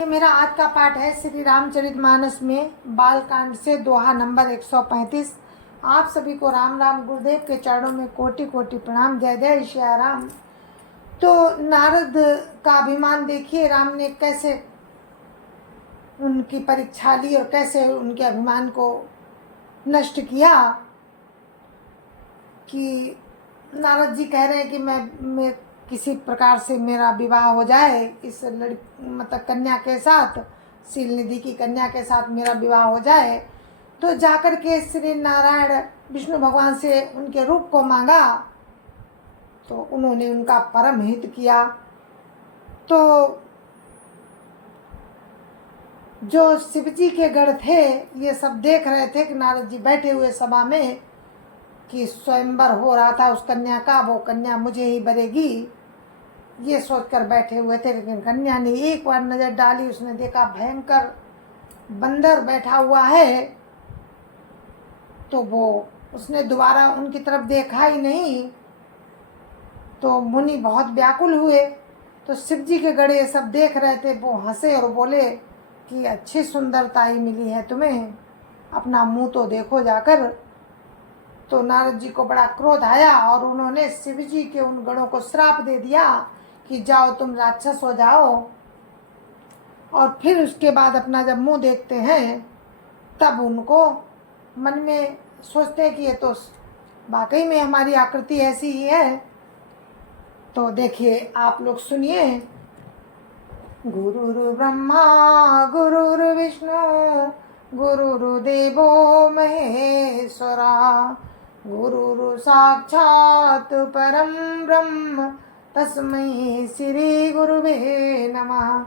ये मेरा आज का पाठ है श्री रामचरितमानस में बालकांड से दोहा नंबर 135। आप सभी को राम राम। गुरुदेव के चरणों में कोटि कोटि प्रणाम। जय जय श्री राम। तो नारद का अभिमान देखिए, राम ने कैसे उनकी परीक्षा ली और कैसे उनके अभिमान को नष्ट किया। कि नारद जी कह रहे हैं कि मैं किसी प्रकार से मेरा विवाह हो जाए, इस मतलब कन्या के साथ, शील निधि की कन्या के साथ मेरा विवाह हो जाए। तो जाकर के श्री नारायण विष्णु भगवान से उनके रूप को मांगा, तो उन्होंने उनका परम हित किया। तो जो शिव जी के गढ़ थे ये सब देख रहे थे कि नारद जी बैठे हुए सभा में कि स्वयंवर हो रहा था उस कन्या का, वो कन्या मुझे ही बरेगी, ये सोचकर बैठे हुए थे। लेकिन कन्या ने एक बार नजर डाली, उसने देखा भयंकर बंदर बैठा हुआ है, तो वो उसने दोबारा उनकी तरफ देखा ही नहीं। तो मुनि बहुत व्याकुल हुए। तो शिव जी के गढ़े सब देख रहे थे, वो हंसे और बोले कि अच्छी सुंदरता ही मिली है तुम्हें, अपना मुंह तो देखो जाकर। तो नारद जी को बड़ा क्रोध आया और उन्होंने शिव जी के उन गणों को श्राप दे दिया कि जाओ तुम राक्षस हो जाओ। और फिर उसके बाद अपना जब मुंह देखते हैं तब उनको मन में सोचते हैं कि ये तो वाकई में हमारी आकृति ऐसी ही है। तो देखिए आप लोग सुनिए। गुरुर् ब्रह्मा गुरुर्विष्णु गुरुर्देवो महेश्वरा गुरुर् साक्षात् परं ब्रह्म तस्मै श्री गुरुवे नमः।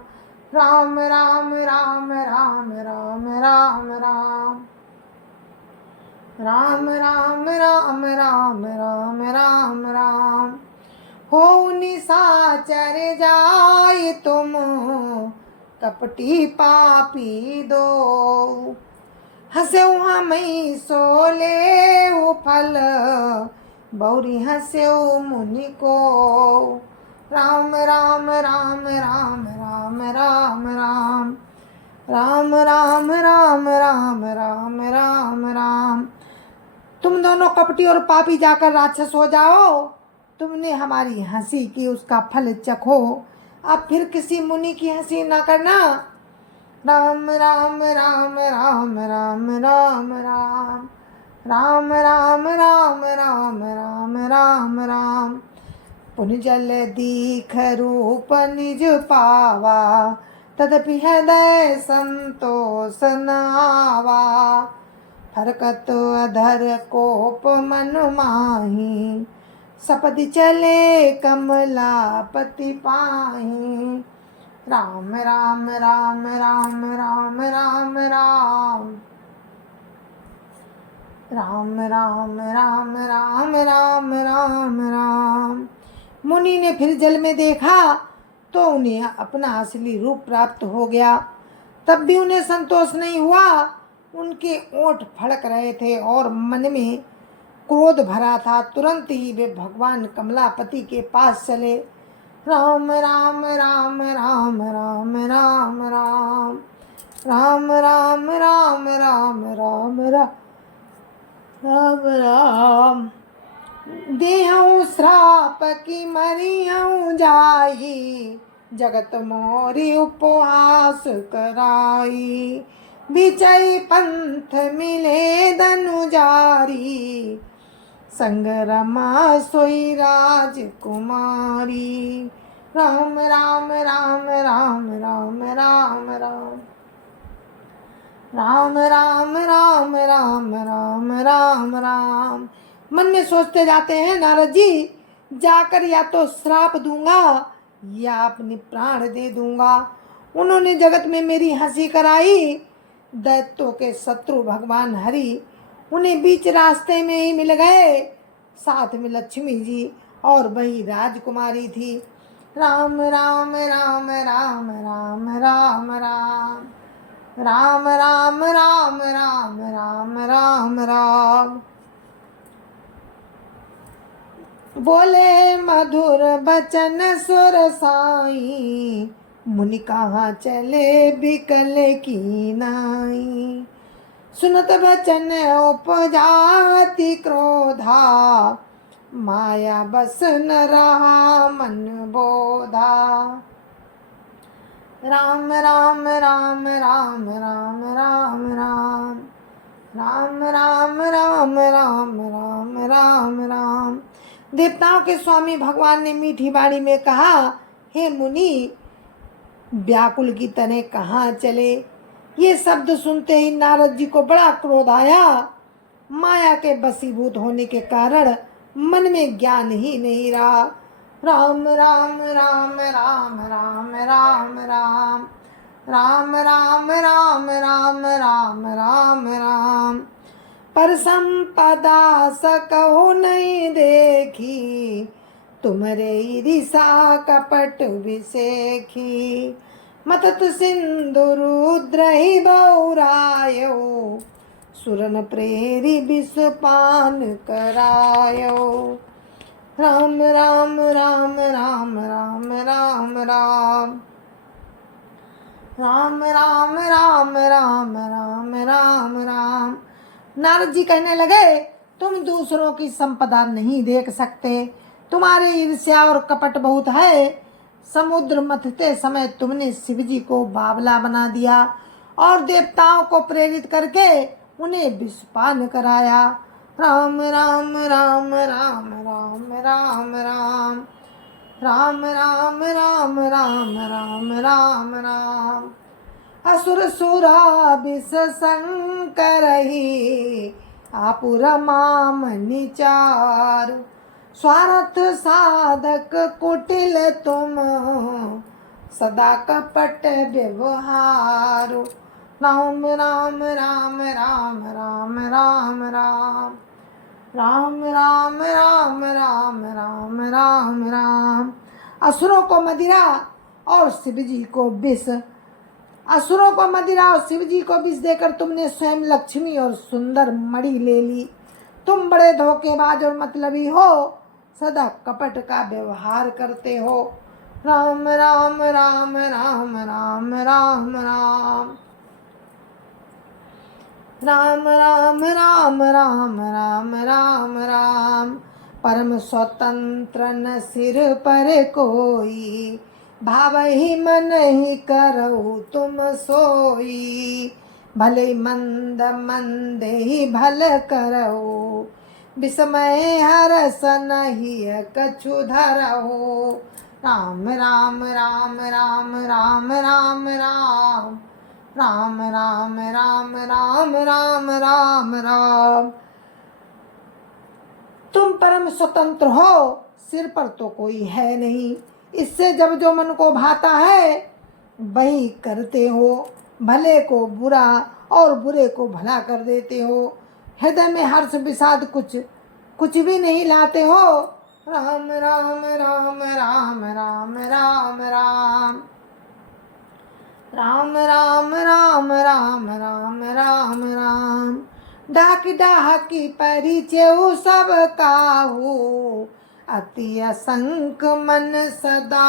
राम राम राम राम राम राम राम राम राम राम राम राम राम राम। हो निशाचर जाय तुम कपटी पापी दो, हंस्यौ हमें सोले फल बौरी हंस्यौ मुनि को। राम राम राम राम राम राम राम राम राम राम राम राम राम राम। तुम दोनों कपटी और पापी जाकर राक्षस हो जाओ, तुमने हमारी हंसी की उसका फल चखो, अब फिर किसी मुनि की हंसी ना करना। राम राम राम राम राम राम राम राम राम राम राम राम राम राम। पुन जल दीख रूप निज पावा, तदपि हृदय संतोष नावा। फरकत अधर कोप मन माही, सपदि चले कमलापति पाही। राम राम राम राम राम राम राम राम राम राम राम राम राम राम। मुनि ने फिर जल में देखा तो उन्हें अपना असली रूप प्राप्त हो गया, तब भी उन्हें संतोष नहीं हुआ। उनके ओंठ फड़क रहे थे और मन में क्रोध भरा था। तुरंत ही वे भगवान कमलापति के पास चले। राम राम राम राम राम राम राम राम राम राम राम राम राम राम। देहु श्राप की मरियऊ जाई, जगत मोरी उपहास कराई। विजय पंथ मिले धनुजारी, संग रमा सोई राजकुमारी। राम राम राम राम राम राम राम राम राम राम राम राम राम राम। मन में सोचते जाते हैं नारद जी, जाकर या तो श्राप दूंगा या अपने प्राण दे दूंगा। उन्होंने जगत में मेरी हंसी कराई। दैत्यों के शत्रु भगवान हरि उन्हें बीच रास्ते में ही मिल गए। साथ में लक्ष्मी जी और वही राजकुमारी थी। राम राम राम राम राम राम राम राम राम राम राम राम राम राम। बोले मधुर बचन सुर साई, मुनि कहाँ चले बिकल की नाई। सुनत बचन उपजाति क्रोधा, माया बस न रहा मन बोधा। राम राम राम राम राम राम राम राम राम राम राम राम राम राम। देवताओं के स्वामी भगवान ने मीठी वाणी में कहा, हे मुनि, व्याकुल की तरह कहाँ चले। ये शब्द सुनते ही नारद जी को बड़ा क्रोध आया। माया के वशीभूत होने के कारण मन में ज्ञान ही नहीं रहा। राम राम राम राम राम राम राम राम राम राम राम राम राम राम। पर संपदा सकहो नहीं देखी, तुमरे ईर्षा कपट विसेखी। मतत सिंधु रुद्र ही बौरायो, सुरन प्रेरी विष पान करायो। राम राम राम राम राम राम राम राम राम राम राम राम राम राम। नारद जी कहने लगे, तुम दूसरों की संपदा नहीं देख सकते, तुम्हारे ईर्ष्या और कपट बहुत है। समुद्र मथते समय तुमने शिव जी को बावला बना दिया और देवताओं को प्रेरित करके उन्हें विषपान कराया। राम राम राम राम राम राम राम राम राम राम राम राम राम राम। असुर सुरा विष संकर ही, आपुर माम निचारु। स्वार्थ साधक कुटिल तुम, सदा कपट व्यवहार। राम राम राम राम राम राम राम राम राम राम राम राम राम राम। असुरों को मदिरा और शिव जी को विष, असुरों को मदिरा और शिव जी को विष देकर तुमने स्वयं लक्ष्मी और सुंदर मणि ले ली। तुम बड़े धोखेबाज और मतलबी हो, सदा कपट का व्यवहार करते हो। राम राम राम राम राम राम राम राम राम राम राम राम राम राम। परम स्वतंत्र न सिर पर कोई, भाव ही मन ही करो तुम सोई। भले मंद मंद ही भल करो, विस्मय हरस नहीं कछु धरहो। राम राम राम राम राम राम राम राम राम राम राम राम राम राम। तुम परम स्वतंत्र हो, सिर पर तो कोई है नहीं। इससे जब जो मन को भाता है वही करते हो। भले को बुरा और बुरे को भला कर देते हो। हृदय में हर्ष विषाद कुछ भी नहीं लाते हो। राम राम राम राम राम राम राम राम राम राम राम राम राम राम। डाक डाकी परिचय सब काहू, अति असंक मन सदा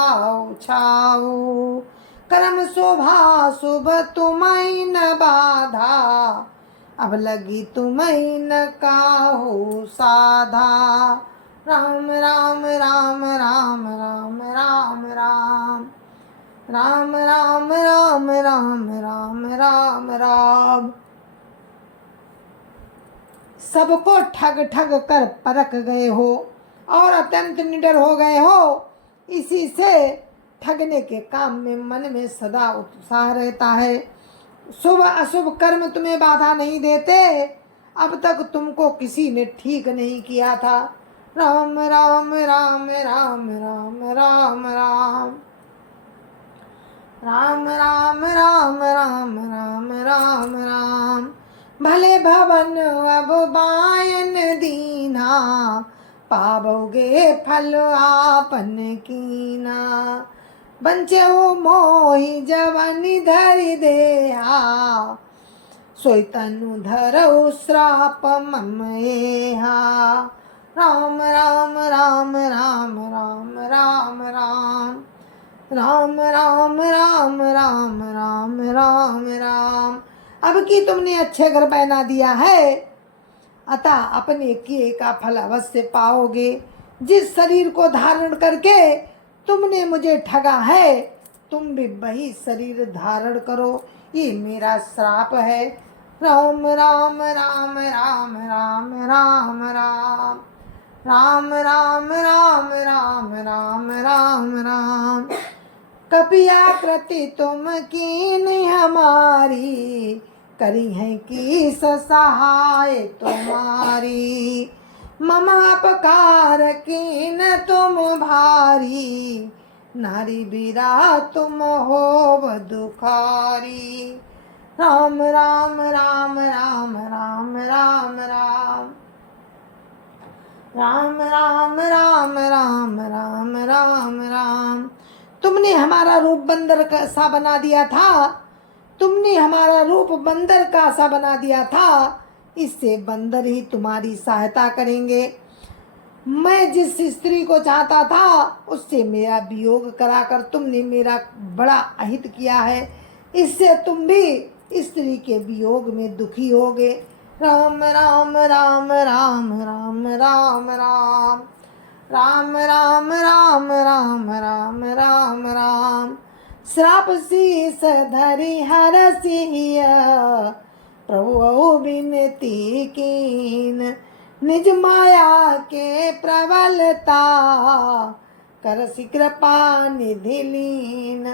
छाऊ। कर्म शोभा शुभ तुम्हें न बाधा, अब लगी तुम्हें न काहू साधा। राम राम राम राम राम राम राम राम राम राम राम राम राम राम। सबको ठग ठग कर परख गए हो और अत्यंत निडर हो गए हो। इसी से ठगने के काम में मन में सदा उत्साह रहता है। शुभ अशुभ कर्म तुम्हें बाधा नहीं देते। अब तक तुमको किसी ने ठीक नहीं किया था। राम राम राम राम राम राम राम राम राम राम राम राम राम राम। भले भवन अब बायन दीना, पावोगे फल आपन कीना। बंचे मोहि जवनि धरि देहा, सोई तनु धरऊ श्राप मम एहा। राम राम राम राम राम राम राम राम राम राम राम राम राम राम। अब कि तुमने अच्छे घर पहना दिया है, अतः अपने किए का फल अवश्य पाओगे। जिस शरीर को धारण करके तुमने मुझे ठगा है, तुम भी वही शरीर धारण करो, ये मेरा श्राप है। राम राम राम राम राम राम राम राम राम राम राम राम राम राम। कपियाकृति तुम कीन हमारी, करी है की सहाय तुम्हारी। मम अपकार कीन तुम भारी, नारी बीरा तुम होव दुखारी। राम राम राम राम राम राम राम राम राम राम राम राम राम राम। तुमने हमारा रूप बंदर का सा बना दिया था, तुमने हमारा रूप बंदर का सा बना दिया था, इससे बंदर ही तुम्हारी सहायता करेंगे। मैं जिस स्त्री को चाहता था उससे मेरा वियोग कराकर तुमने मेरा बड़ा अहित किया है, इससे तुम भी स्त्री के वियोग में दुखी होगे। राम राम राम राम राम राम राम राम राम राम राम राम राम राम। श्राप शीस धरि हरसिया, प्रभु विनती कीन, निज माया के प्रबलता, करसि कृपा निधि लीन।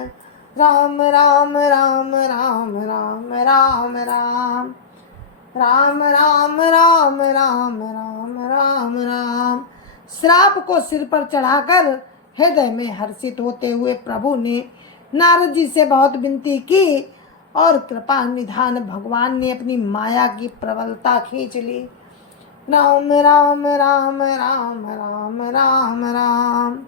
राम राम राम राम राम राम राम राम राम राम राम राम राम राम। श्राप को सिर पर चढ़ाकर हृदय में हर्षित होते हुए प्रभु ने नारद जी से बहुत विनती की और कृपा निधान भगवान ने अपनी माया की प्रबलता खींच ली। राम राम राम राम राम राम राम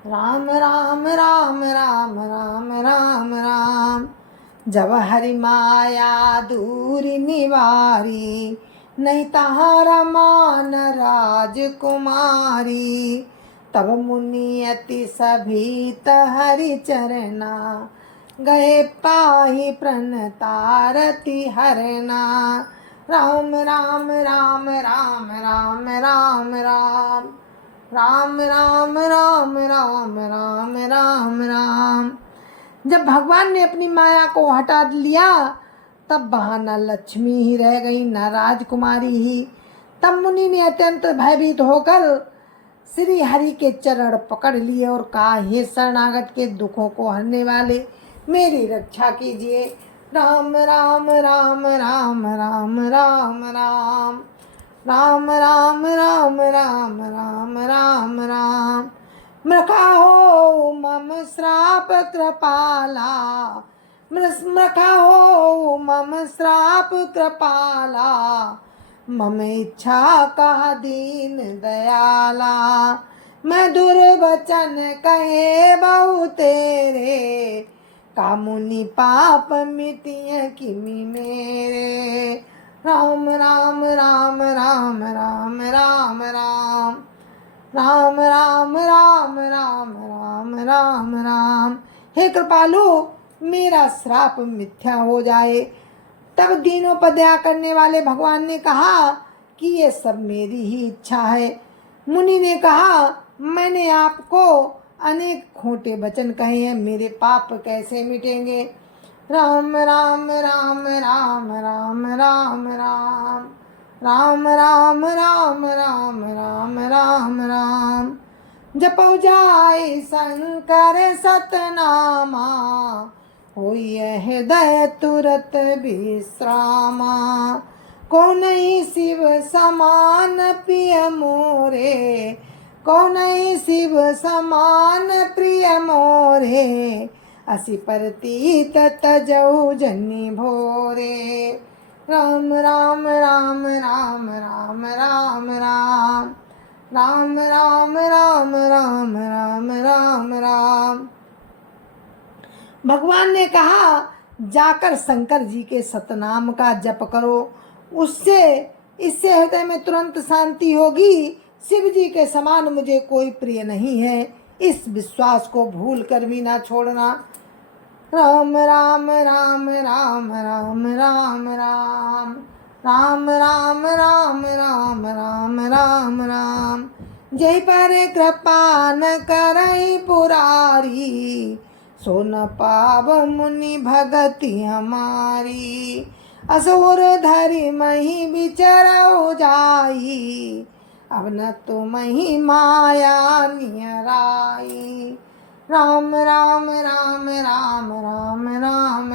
राम राम राम राम राम राम राम। जब हरि माया दूर निवारी, नहीं तहारा मान राजकुमारी, तब मुनि अति सभीत हरि चरना, गए पाहि प्रणतारति हरना। राम राम राम राम राम राम राम राम राम राम राम राम राम राम। जब भगवान ने अपनी माया को हटा लिया, तब वहाँ न लक्ष्मी ही रह गई न राजकुमारी ही। तब मुनि ने अत्यंत भयभीत होकर श्री हरि के चरण पकड़ लिए और कहा, हे शरणागत के दुखों को हरने वाले, मेरी रक्षा कीजिए। राम राम राम राम राम राम राम राम राम राम राम राम राम राम। मृखा हो मम श्राप कृपाला, मृखा हो मम श्राप कृपाला, मम इच्छा का दीन दयाला। मैं दुर्वचन कहे बहु तेरे, कामुनि पाप मिटिय किमि मेरे। राम राम राम राम राम राम राम राम राम राम राम राम राम राम। हे कृपालु, मेरा श्राप मिथ्या हो जाए। तब दीनोपदया करने वाले भगवान ने कहा कि ये सब मेरी ही इच्छा है। मुनि ने कहा, मैंने आपको अनेक खोटे वचन कहे हैं, मेरे पाप कैसे मिटेंगे। राम राम राम राम राम राम राम राम राम राम राम राम राम राम। जपौ जाय शंकर सतनामा, होई हृदय तुरत विश्रामा। कौन ही शिव समान प्रिय मोरे, कौन ही शिव समान प्रिय मोरे। असि परतीत तजौ जनि भोरे। राम राम राम राम राम राम राम राम राम राम राम राम राम राम। भगवान ने कहा, जाकर शंकर जी के सतनाम का जप करो, इससे हृदय में तुरंत शांति होगी। शिव जी के समान मुझे कोई प्रिय नहीं है, इस विश्वास को भूल कर भी ना छोड़ना। राम राम राम राम राम राम राम राम राम राम राम राम राम राम। जय पर कृपा न करई पुरारी, सो न पाव मुनि भगति हमारी। असुर धरि मही विचरऊ जाई, अब न तुम ही माया नियराई। राम राम राम राम राम राम राम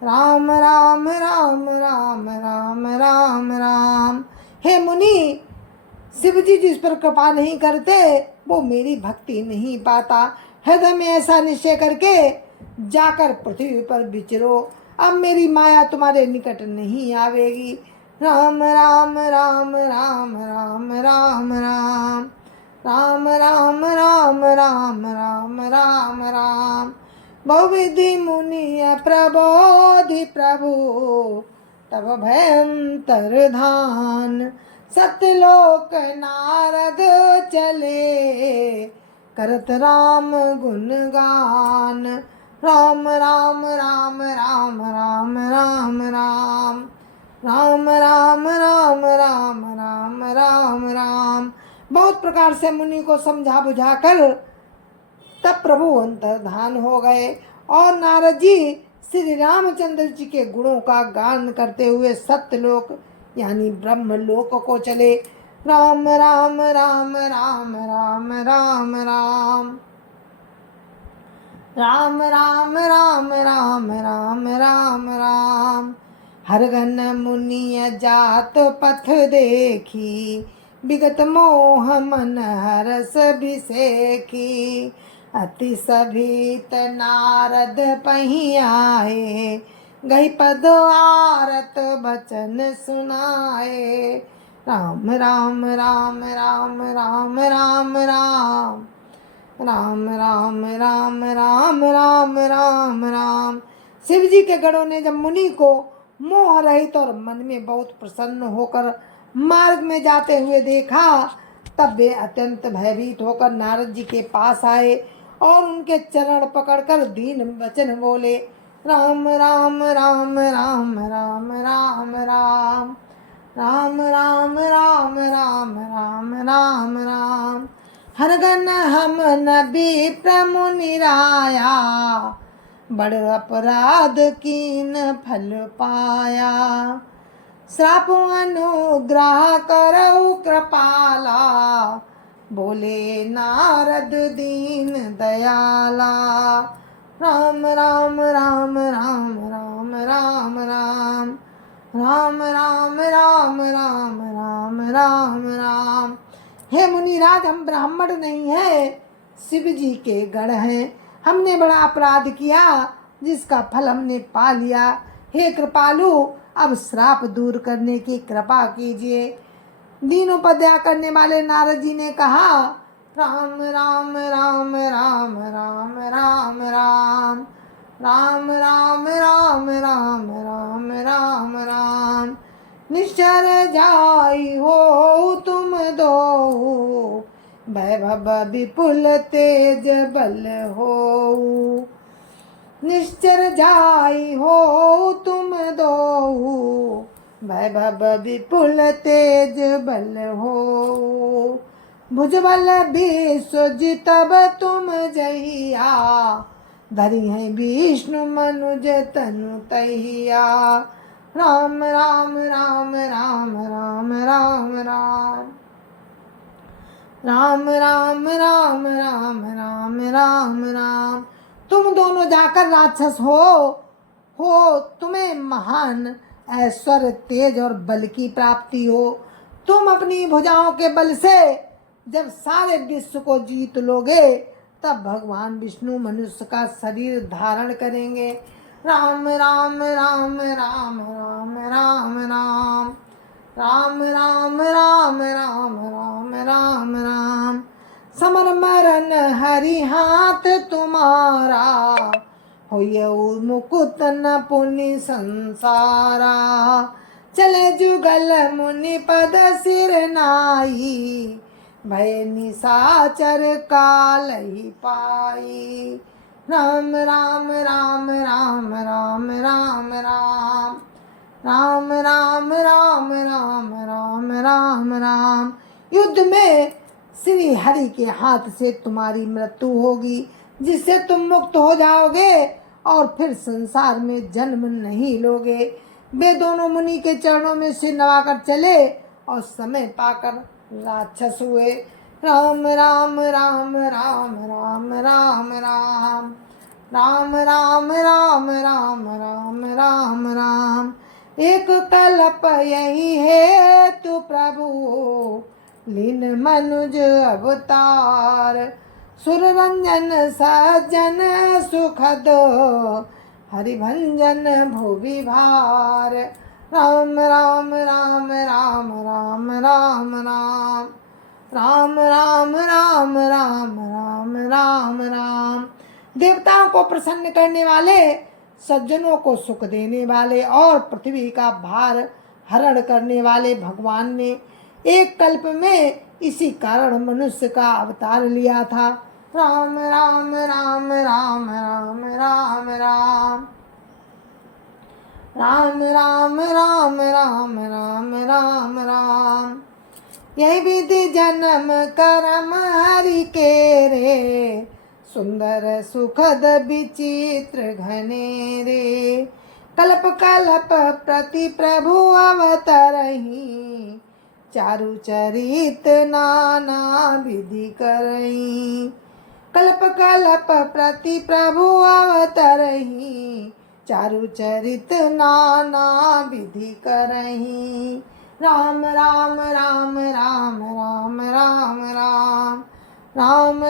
राम राम राम राम राम राम राम। हे मुनि, शिव जी जिस पर कृपा नहीं करते वो मेरी भक्ति नहीं पाता। हृदय में ऐसा निश्चय करके जाकर पृथ्वी पर विचरो, अब मेरी माया तुम्हारे निकट नहीं आवेगी। राम राम राम राम राम राम राम राम राम राम राम राम राम राम। बहुविधि मुनि प्रबोधि प्रभु, तब भयंतर धान। सतलोक नारद चले, करत राम गुणगान। राम राम राम राम राम राम राम राम राम राम राम राम राम राम। बहुत प्रकार से मुनि को समझा बुझाकर तब प्रभु अंतर्धान हो गए और नारद जी श्री रामचंद्र जी के गुणों का गान करते हुए सत्यलोक यानी ब्रह्मलोक को चले। राम राम राम राम राम राम राम राम राम राम राम राम राम राम। हरगन मुनि जात पथ देखी, विगत मोह मन हरस बिसेखी। अति सभीत नारद पही आए, गई पद आरत बचन सुनाए। राम राम राम राम राम राम राम राम राम राम राम राम राम राम। शिव जी के गणों ने जब मुनि को मोह रहित और मन में बहुत प्रसन्न होकर मार्ग में जाते हुए देखा, तब वे अत्यंत भयभीत होकर नारद जी के पास आए और उनके चरण पकड़कर दीन वचन बोले। राम राम राम राम राम राम राम राम राम राम राम राम राम राम। हरगन हम नबी प्रमुनि राया, बड़ अपराध कीन फल पाया। श्राप अनुग्रह करऊ कृपाला, बोले नारद दीन दयाला। राम राम राम राम राम राम राम राम राम राम राम राम राम राम। हे मुनिराज, हम ब्राह्मण नहीं है, शिव जी के गण हैं। हमने बड़ा अपराध किया जिसका फल हमने पा लिया। हे कृपालु, अब श्राप दूर करने की कृपा कीजिए। दीनोपध्याय करने वाले नारद जी ने कहा, राम राम राम राम राम राम राम राम राम राम राम राम राम राम। निश्चर जाई हो तुम दो, वैभव विपुल तेज बल हो। निश्चर जाई हो तुम दो, वैभव विपुल तेज बल हो। भुजबल विश्वजितब तुम जहिया, धरि है विष्णु मनुज तनु तहिया। राम राम राम राम राम राम राम राम राम राम राम राम राम राम। तुम दोनों जाकर राक्षस हो तुम्हें महान ऐश्वर्य तेज और बल की प्राप्ति हो। तुम अपनी भुजाओं के बल से जब सारे विश्व को जीत लोगे, तब भगवान विष्णु मनुष्य का शरीर धारण करेंगे। राम राम राम राम राम राम राम राम राम राम राम राम राम राम। समर मरण हरि हाथ तुम्हारा, होयऊ मुकुत न पुनि संसारा। चले जुगल मुनि पद सिर नाई, भय निशाचर काल ही पाई। राम राम राम राम राम राम राम राम राम राम राम राम राम राम। युद्ध में श्री हरि के हाथ से तुम्हारी मृत्यु होगी, जिससे तुम मुक्त हो जाओगे और फिर संसार में जन्म नहीं लोगे। वे दोनों मुनि के चरणों में सिर नवाकर चले और समय पाकर राक्षस हुए। राम राम राम राम राम राम राम राम राम राम राम राम राम राम। एक कल्प यही है तू प्रभु लीन मनुज अवतार। सुर रंजन सज्जन सुखद हरिभंजन भुवि भार। राम राम राम राम राम राम राम राम राम राम राम राम राम राम। देवताओं को प्रसन्न करने वाले, सज्जनों को सुख देने वाले और पृथ्वी का भार हरण करने वाले भगवान ने एक कल्प में इसी कारण मनुष्य का अवतार लिया था। राम राम राम राम राम राम राम राम राम राम राम राम राम राम। यही विधि जन्म कर्म हरि के रे, सुंदर सुखद विचित्र घने रे। कल्प कल्प प्रति प्रभु अवतरही, चारु चरित नाना विधि करही। कल्प कल्प प्रति प्रभु अवतरही, चारु चरित नाना विधि करही। राम राम राम राम राम राम राम राम राम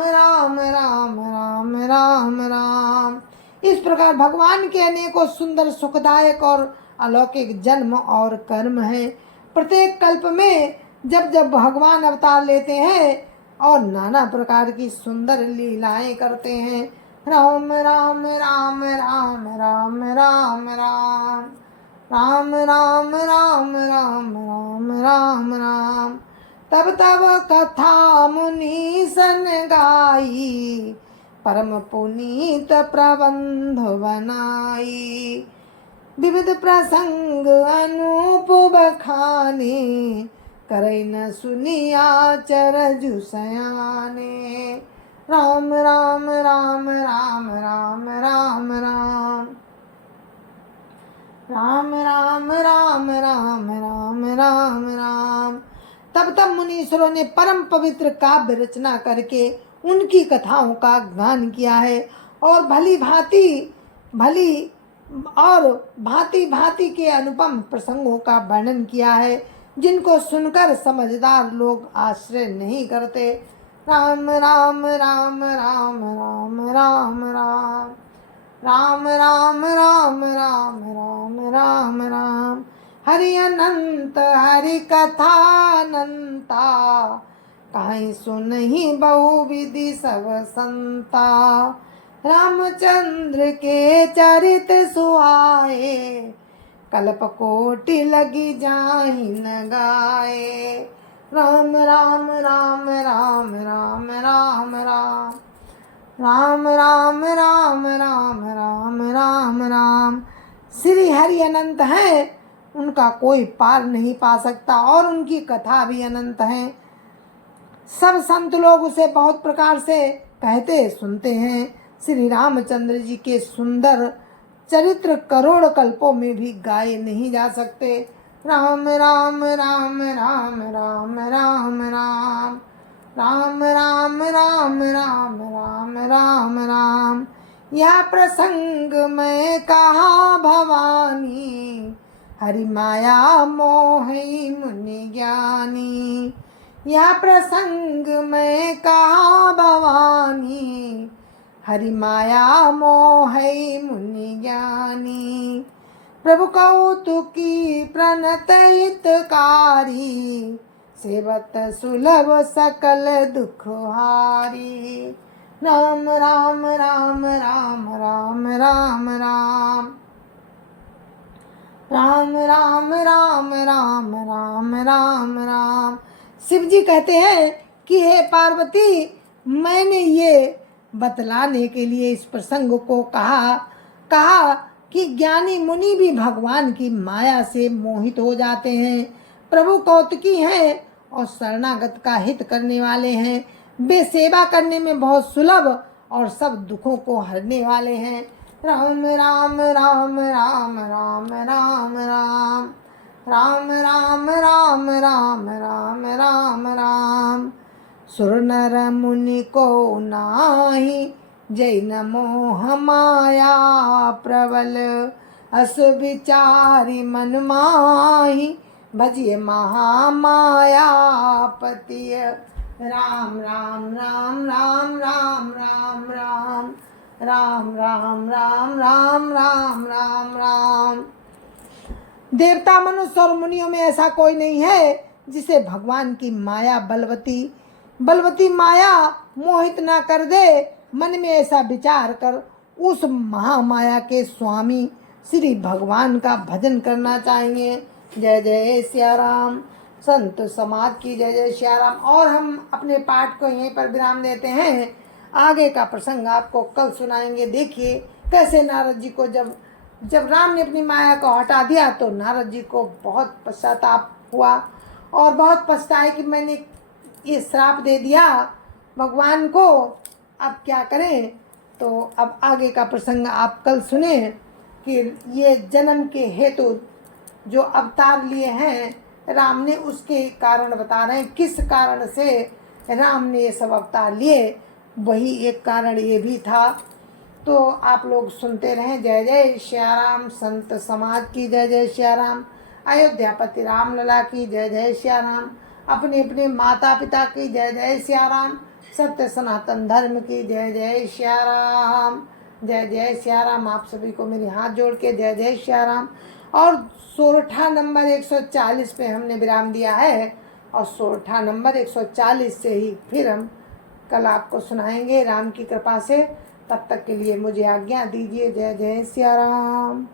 राम राम राम राम राम। इस प्रकार भगवान के अनेकों सुंदर सुखदायक और अलौकिक जन्म और कर्म है। प्रत्येक कल्प में जब जब भगवान अवतार लेते हैं और नाना प्रकार की सुंदर लीलाएं करते हैं। राम राम राम राम राम राम राम राम राम राम राम राम राम राम। तब तब कथा मुनि सन गाई, परम पुनीत प्रबंध बनाई। विविध प्रसंग अनूप बखाने, करे न सुनिया चरजु सयाने। राम राम राम राम राम राम राम राम राम राम राम राम राम राम। तब तब मुनीश्वरों ने परम पवित्र काव्य रचना करके उनकी कथाओं का गान किया है और भांति भांति के अनुपम प्रसंगों का वर्णन किया है, जिनको सुनकर समझदार लोग आश्रय नहीं करते। राम राम राम राम राम राम राम राम राम राम राम राम राम राम। हरि अनंत हरि कथा अनंता, काहि सुनहि बहुविधि सब संता। रामचंद्र के चरित सुहाए, कल्प कोटि लगी जाहि न गाए। राम राम राम राम राम राम राम राम राम राम राम राम राम राम। श्री हरि अनंत है, उनका कोई पार नहीं पा सकता और उनकी कथा भी अनंत है। सब संत लोग उसे बहुत प्रकार से कहते सुनते हैं। श्री रामचंद्र जी के सुंदर चरित्र करोड़ कल्पों में भी गाए नहीं जा सकते। राम राम राम राम राम राम राम राम राम राम राम राम राम राम। यह प्रसंग मैं कहा भवानी, हरि माया मोहि मुनि ज्ञानी। यह प्रसंग मैं कहा भवानी, हरि माया मोहि मुनि ज्ञानी। प्रभु कौतुकी प्रणत हितकारी, सेवत सुलभ सकल दुख हारी। राम राम राम राम राम राम राम राम राम राम राम राम राम राम। शिव जी कहते हैं कि हे पार्वती, मैंने ये बतलाने के लिए इस प्रसंग को कहा कि ज्ञानी मुनि भी भगवान की माया से मोहित हो जाते हैं। प्रभु कौतुकी हैं और शरणागत का हित करने वाले हैं। वे सेवा करने में बहुत सुलभ और सब दुखों को हरने वाले हैं। राम राम राम राम राम राम राम राम राम राम राम राम राम राम। सुर नर मुनि को नाही, जैन मोह माया प्रबल। अस विचारी मन माही, भजिए महामाया पतिय। राम राम राम राम राम राम राम राम राम राम राम राम राम राम। देवता, मनुष्य और मुनियों में ऐसा कोई नहीं है जिसे भगवान की माया बलवती माया मोहित ना कर दे। मन में ऐसा विचार कर उस महामाया के स्वामी श्री भगवान का भजन करना चाहिए। जय जय सिया राम। संत समाज की जय जय सिया राम। और हम अपने पाठ को यहीं पर विराम देते हैं। आगे का प्रसंग आपको कल सुनाएंगे। देखिए कैसे नारद जी को जब राम ने अपनी माया को हटा दिया तो नारद जी को बहुत पश्चाताप हुआ और बहुत पछताए कि मैंने ये श्राप दे दिया भगवान को, अब क्या करें। तो अब आगे का प्रसंग आप कल सुने कि ये जन्म के हेतु जो अवतार लिए हैं राम ने, उसके कारण बता रहे हैं किस कारण से राम ने ये सब अवतार लिए। वही एक कारण ये भी था। तो आप लोग सुनते रहें। जय जय श्या राम। संत समाज की जय जय श्या राम। अयोध्यापति राम लला की जय जय श्या राम। अपने अपने माता पिता की जय जय श्या राम। सत्य सनातन धर्म की जय जय श्या राम। जय जय श्या राम। आप सभी को मेरे हाथ जोड़ के जय जय श्या राम। और सोरठा नंबर 140 पे हमने विराम दिया है और सोरठा नंबर 140 से ही फिर हम कल आपको सुनाएंगे राम की कृपा से। तब तक के लिए मुझे आज्ञा दीजिए। जय जय सिया राम।